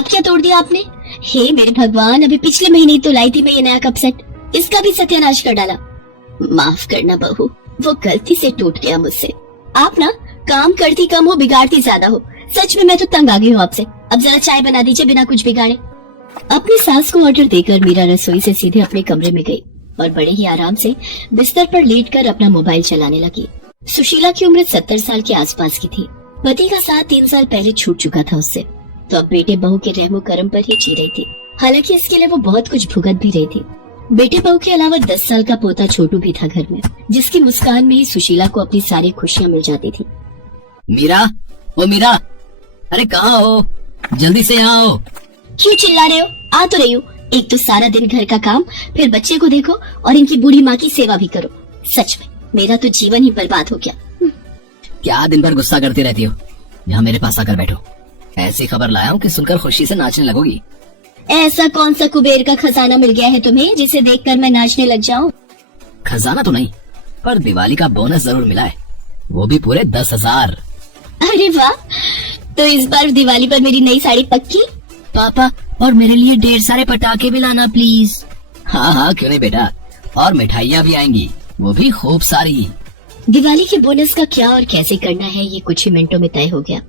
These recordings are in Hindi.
अब क्या तोड़ दिया आपने? हे मेरे भगवान, अभी पिछले महीने ही तो लाई थी मैं ये नया कप सेट, इसका भी सत्यानाश कर डाला। माफ करना बहू, वो गलती से टूट गया मुझसे। आप ना काम करती कम हो, बिगाड़ती ज्यादा हो। सच में मैं तो तंग आ गई हूँ आपसे। अब जरा चाय बना दीजिए बिना कुछ बिगाड़े। अपनी सास को ऑर्डर देकर मीरा रसोई से सीधे अपने कमरे में गई और बड़े ही आराम से बिस्तर पर लेटकर अपना मोबाइल चलाने लगी। सुशीला की उम्र 70 साल के आसपास की थी। पति का साथ 3 साल पहले छूट चुका था उससे, तो अब बेटे बहू के रहमो करम पर ही जी रही थी। हालांकि इसके लिए वो बहुत कुछ भुगत भी रही थी। बेटे बहू के अलावा 10 साल का पोता छोटू भी था घर में, जिसकी मुस्कान में ही सुशीला को अपनी सारी खुशियाँ मिल जाती थी। मीरा, ओ मीरा, अरे कहाँ हो? जल्दी से यहाँ आओ। क्यों चिल्ला रहे हो? आ तो रही हूँ। एक तो सारा दिन घर का काम, फिर बच्चे को देखो और इनकी बूढ़ी माँ की सेवा भी करो। सच में मेरा तो जीवन ही बर्बाद हो गया। क्या दिन भर गुस्सा करती रहती हो? यहाँ मेरे पास आकर बैठो। ऐसी खबर लाया हूँ कि सुनकर खुशी से नाचने लगोगी। ऐसा कौन सा कुबेर का खजाना मिल गया है तुम्हें जिसे देखकर मैं नाचने लग जाऊं? खजाना तो नहीं, पर दिवाली का बोनस जरूर मिला है, वो भी पूरे 10,000। अरे वाह, तो इस बार दिवाली पर मेरी नई साड़ी पक्की? पापा, और मेरे लिए ढेर सारे पटाखे भी लाना प्लीज। हाँ हाँ क्यों नहीं बेटा, और मिठाइयाँ भी आएंगी, वो भी खूब सारी। दिवाली के बोनस का क्या और कैसे करना है ये कुछ ही मिनटों में तय हो गया।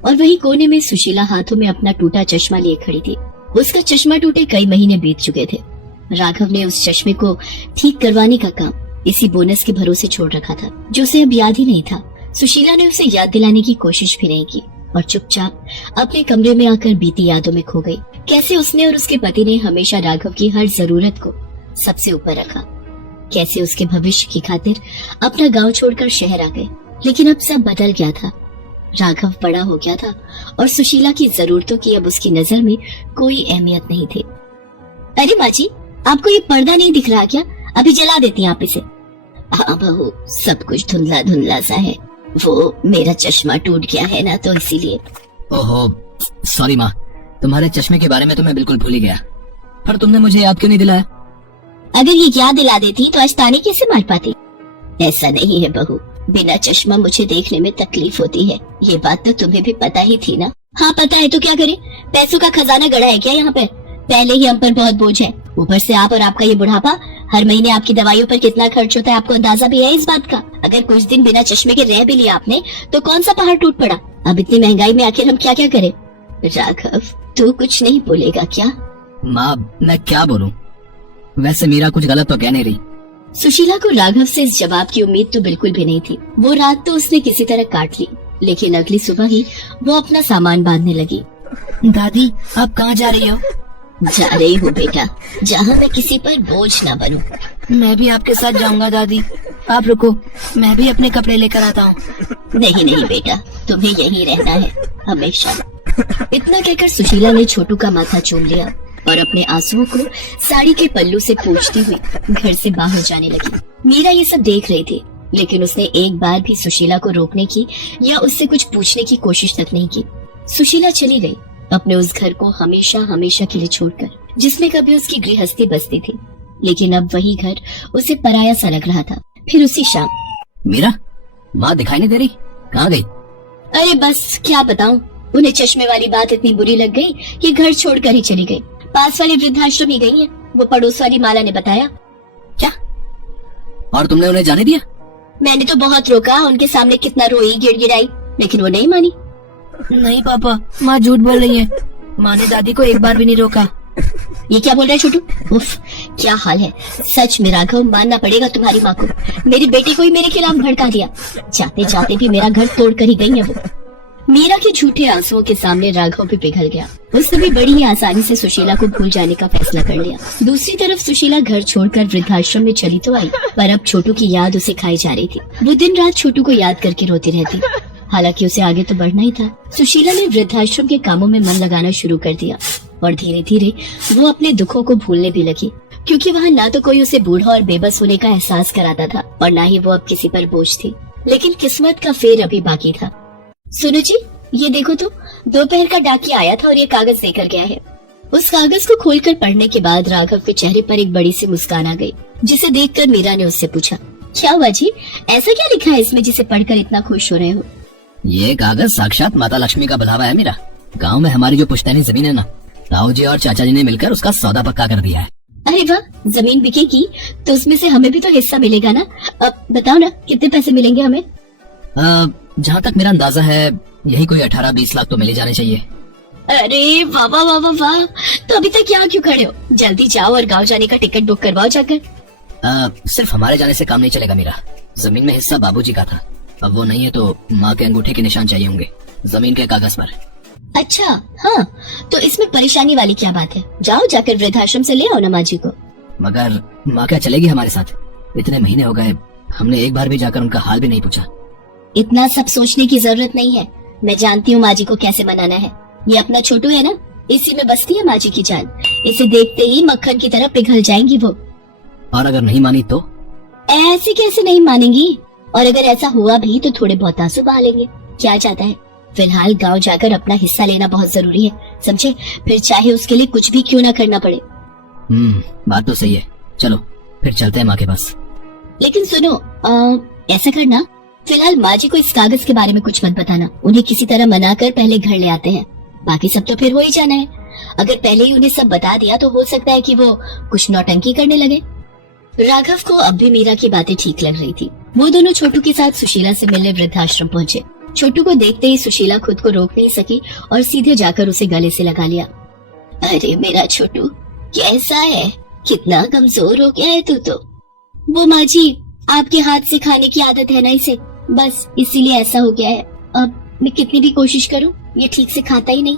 और वही कोने में सुशीला हाथों में अपना टूटा चश्मा लिए खड़ी थी। उसका चश्मा टूटे कई महीने बीत चुके थे। राघव ने उस चश्मे को ठीक करवाने का काम इसी बोनस के भरोसे छोड़ रखा था, जो उसे अब याद ही नहीं था। सुशीला ने उसे याद दिलाने की कोशिश भी नहीं की और चुपचाप अपने कमरे में आकर बीती यादों में खो गई। कैसे उसने और उसके पति ने हमेशा राघव की हर जरूरत को सबसे ऊपर रखा, कैसे उसके भविष्य की खातिर अपना गांव छोड़कर शहर आ गए। लेकिन अब सब बदल गया था। राघव बड़ा हो गया था और सुशीला की जरूरतों की अब उसकी नजर में कोई अहमियत नहीं थी। अरे माँ जी, आपको ये पर्दा नहीं दिख रहा क्या? अभी जला देती हैं आप इसे। हाँ बहू, सब कुछ धुंधला धुंधला सा है, वो मेरा चश्मा टूट गया है ना, तो इसीलिए। ओहो सॉरी माँ, तुम्हारे चश्मे के बारे में तो मैं बिल्कुल भूल ही गया, पर तुमने मुझे याद क्यों नहीं दिलाया? अगर ये याद दिला देती तो आज ताने कैसे मार पाती? ऐसा नहीं है बहू, बिना चश्मा मुझे देखने में तकलीफ होती है, ये बात तो तुम्हें भी पता ही थी ना। हाँ पता है, तो क्या करें? पैसों का खजाना गड़ा है क्या यहाँ पर? पहले ही हम पर बहुत बोझ है, ऊपर से आप और आपका ये बुढ़ापा। हर महीने आपकी दवाइयों पर कितना खर्च होता है आपको अंदाजा भी है इस बात का। अगर कुछ दिन बिना चश्मे के रह भी लिया आपने तो कौन सा पहाड़ टूट पड़ा? अब इतनी महंगाई में आखिर हम क्या क्या करें? राघव, तू कुछ नहीं बोलेगा क्या? माँ मैं क्या बोलूं? वैसे मीरा कुछ गलत तो कह नहीं रही। सुशीला को राघव से इस जवाब की उम्मीद तो बिल्कुल भी नहीं थी। वो रात तो उसने किसी तरह काट ली, लेकिन अगली सुबह ही वो अपना सामान बांधने लगी। दादी आप कहाँ जा रही हो? जा रही हूँ बेटा, जहाँ मैं किसी पर बोझ ना बनूं। मैं भी आपके साथ जाऊंगा दादी, आप रुको, मैं भी अपने कपड़े लेकर आता हूँ। नहीं नहीं बेटा, तुम्हें यहीं रहना है हमेशा। इतना कहकर सुशीला ने छोटू का माथा चूम लिया और अपने आंसुओं को साड़ी के पल्लू से पोंछती हुई घर से बाहर जाने लगी। मीरा ये सब देख रही थी, लेकिन उसने एक बार भी सुशीला को रोकने की या उससे कुछ पूछने की कोशिश तक नहीं की। सुशीला चली गई अपने उस घर को हमेशा हमेशा के लिए छोड़कर, जिसमें कभी उसकी गृहस्थी बसती थी। लेकिन अब वही घर उसे पराया सा लग रहा था। फिर उसी शाम, मीरा, माँ दिखाई नहीं दे रही, कहाँ गई? अरे बस क्या बताऊं, उन्हें चश्मे वाली बात इतनी बुरी लग गई कि घर छोड़कर ही चली गई। पास वाले वृद्धाश्रम ही गई है, वो पड़ोस वाली माला ने बताया। क्या? और तुमने उन्हें जाने दिया? मैंने तो बहुत रोका, उनके सामने कितना रोई गिड़गिड़ाई, लेकिन वो नहीं मानी। नहीं पापा, माँ झूठ बोल रही है, माँ ने दादी को एक बार भी नहीं रोका। ये क्या बोल रहा है छोटू? उफ, क्या हाल है। सच में राघव, मानना पड़ेगा तुम्हारी माँ को। मेरे बेटे को ही मेरे खिलाफ भड़का दिया, जाते जाते भी मेरा घर तोड़ कर ही गई है वो। मीरा के झूठे आंसुओं के सामने राघव भी पिघल गया। उसने भी बड़ी ही आसानी से सुशीला को भूल जाने का फैसला कर लिया। दूसरी तरफ सुशीला घर छोड़कर वृद्धाश्रम में चली तो आई, पर अब छोटू की याद उसे खाई जा रही थी। वो दिन रात छोटू को याद करके रोती रहती। हालांकि उसे आगे तो बढ़ना ही था। सुशीला ने वृद्धाश्रम के कामों में मन लगाना शुरू कर दिया और धीरे धीरे वो अपने दुखों को भूलने भी लगी, क्योंकि वहाँ ना तो कोई उसे बूढ़ा और बेबस होने का एहसास कराता था और ना ही वो अब किसी पर बोझ थी। लेकिन किस्मत का फेर अभी बाकी था। सुनो जी, ये देखो तो, दोपहर का डाकिया आया था और ये कागज देकर गया है। उस कागज को खोलकर पढ़ने के बाद राघव के चेहरे पर एक बड़ी सी मुस्कान आ गई, जिसे देखकर मीरा ने उससे पूछा, क्या हुआ जी, ऐसा क्या लिखा है इसमें जिसे पढ़कर इतना खुश हो रहे हो? ये कागज साक्षात माता लक्ष्मी का बुलावा है मीरा। गांव में हमारी जो पुश्तैनी जमीन है ना, ताऊ जी और चाचा जी ने मिलकर उसका सौदा पक्का कर दिया है। अरे वाह, जमीन बिकेगी तो उसमें से हमें भी तो हिस्सा मिलेगा ना। अब बताओ ना कितने पैसे मिलेंगे हमें? जहाँ तक मेरा अंदाजा है यही कोई 18-20 लाख तो मिले जाने चाहिए। अरे वाह वाह वाह वाह वाह, तो अभी तक यहाँ क्यों खड़े हो? जल्दी जाओ और गाँव जाने का टिकट बुक करवाओ जाकर। सिर्फ हमारे जाने से काम नहीं चलेगा मीरा। जमीन में हिस्सा बाबूजी का था, अब वो नहीं है तो माँ के अंगूठे के निशान चाहिए होंगे जमीन के कागज पर। अच्छा हाँ, तो इसमें परेशानी वाली क्या बात है? जाओ जाकर वृद्धाश्रम से ले आओ ना माँ जी को। मगर माँ क्या चलेगी हमारे साथ? इतने महीने हो गए, हमने एक बार भी जाकर उनका हाल भी नहीं पूछा। इतना सब सोचने की जरूरत नहीं है, मैं जानती हूँ माँ जी को कैसे मनाना है। ये अपना छोटू है ना, इसी में बसती है माँ जी की जान। इसे देखते ही मक्खन की तरह पिघल जाएंगी वो। और अगर नहीं मानी तो? ऐसे कैसे नहीं मानेंगी, और अगर ऐसा हुआ भी तो थोड़े बहुत आंसू बहा लेंगे। क्या चाहता है? फिलहाल गांव जाकर अपना हिस्सा लेना बहुत जरूरी है, समझे? फिर चाहे उसके लिए कुछ भी क्यों ना करना पड़े। बात तो सही है, चलो फिर चलते हैं माँ के पास। लेकिन सुनो, ऐसा करना, फिलहाल माँ जी को इस कागज के बारे में कुछ मत बताना। उन्हें किसी तरह मनाकर पहले घर ले आते हैं, बाकी सब तो फिर हो ही जाना है। अगर पहले ही उन्हें सब बता दिया तो हो सकता है कि वो कुछ नौटंकी करने लगे। राघव को अब भी मीरा की बातें ठीक लग रही थी। वो दोनों छोटू के साथ सुशीला से मिलने वृद्धाश्रम पहुंचे। छोटू को देखते ही सुशीला खुद को रोक नहीं सकी और सीधे जाकर उसे गले से लगा लिया। अरे मेरा छोटू, कैसा है? कितना कमजोर हो गया है तू तो। वो माँ जी, आपके हाथ से खाने की आदत है ना इसे, बस इसीलिए ऐसा हो गया है। अब मैं कितनी भी कोशिश करूं, ये ठीक से खाता ही नहीं।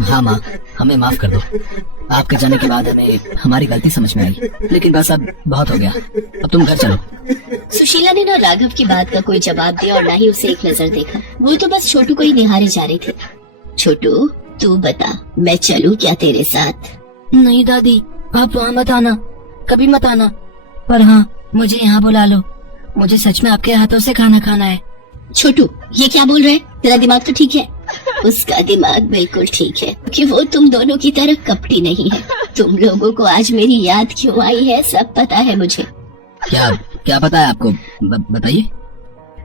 हाँ माँ, हमें माफ कर दो। आपके जाने के बाद हमें हमारी गलती समझ में आई, लेकिन बस अब बहुत हो गया, अब तुम घर चलो। सुशीला ने ना राघव की बात का कोई जवाब दिया और ना ही उसे एक नजर देखा। वो तो बस छोटू को ही निहारे जा रही थी। छोटू, तू बता, मैं चलूं क्या तेरे साथ? नहीं दादी, आप वहाँ मत आना, कभी मत आना। पर हाँ, मुझे यहाँ बुला लो, मुझे सच में आपके हाथों से खाना खाना है। छोटू, ये क्या बोल रहे? तेरा दिमाग तो ठीक है? उसका दिमाग बिल्कुल ठीक है, कि वो तुम दोनों की तरह कपटी नहीं है। तुम लोगों को आज मेरी याद क्यों आई है सब पता है मुझे। क्या पता है आपको? बताइए।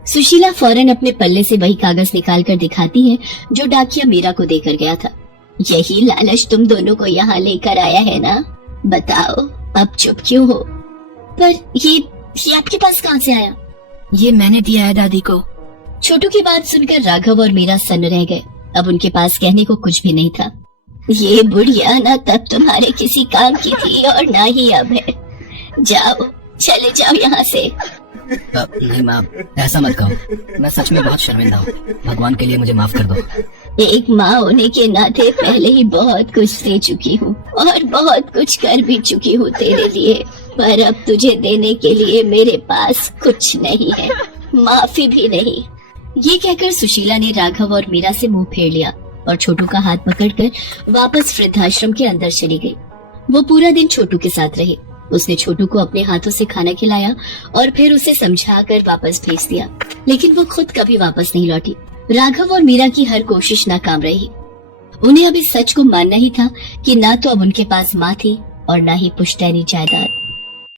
सुशीला फौरन अपने पल्ले से वही कागज निकाल कर दिखाती है जो डाकिया मीरा को देकर गया था। यही लालच तुम दोनों को यहाँ लेकर आया है ना? बताओ, अब चुप क्यों हो? पर ये आपके पास कहाँ से आया? ये मैंने दिया है दादी को। छोटू की बात सुनकर राघव और मीरा सन्न रह गए। अब उनके पास कहने को कुछ भी नहीं था। ये बुढ़िया ना तब तुम्हारे किसी काम की थी और ना ही अब है। जाओ, चले जाओ यहाँ से। नहीं माँ, ऐसा मत कहो, मैं सच में बहुत शर्मिंदा हूँ, भगवान के लिए मुझे माफ कर दो। एक माँ होने के नाते पहले ही बहुत कुछ दे चुकी हूँ और बहुत कुछ कर भी चुकी हूँ तेरे लिए, पर अब तुझे देने के लिए मेरे पास कुछ नहीं है, माफी भी नहीं। ये कहकर सुशीला ने राघव और मीरा से मुंह फेर लिया और छोटू का हाथ पकड़कर वापस वृद्धाश्रम के अंदर चली गई। वो पूरा दिन छोटू के साथ रही। उसने छोटू को अपने हाथों से खाना खिलाया और फिर उसे समझाकर वापस भेज दिया, लेकिन वो खुद कभी वापस नहीं लौटी। राघव और मीरा की हर कोशिश नाकाम रही। उन्हें अभी सच को मानना ही था कि ना तो अब उनके पास माँ थी और ना ही पुश्तैनी जायदाद।